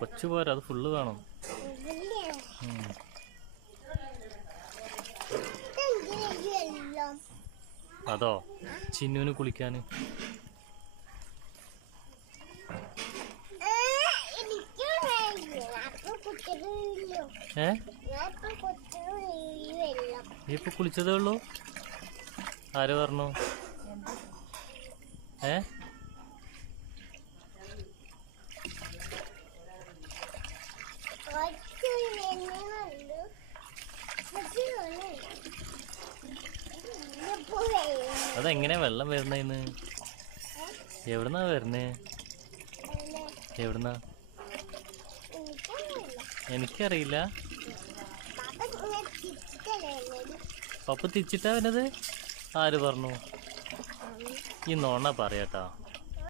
കൊച്ചു പോരാ അത് ഫുള്ള് കാണും. അതോ? ചിന്നുവിന് കുളിക്കാന്. ഏപ്പൊ കുളിച്ചതേ ഉള്ളൂ? ആര് പറഞ്ഞു? ഏ? അതെങ്ങനെയാ വെള്ളം വരുന്നേന്ന് എവിടുന്നാ വരുന്നേ? എവിടുന്നാ? എനിക്കറിയില്ല. പപ്പ തിരിച്ചിട്ടാ വരുന്നത്? ആര് പറഞ്ഞു? ഈ നോണ പറയാട്ടാ.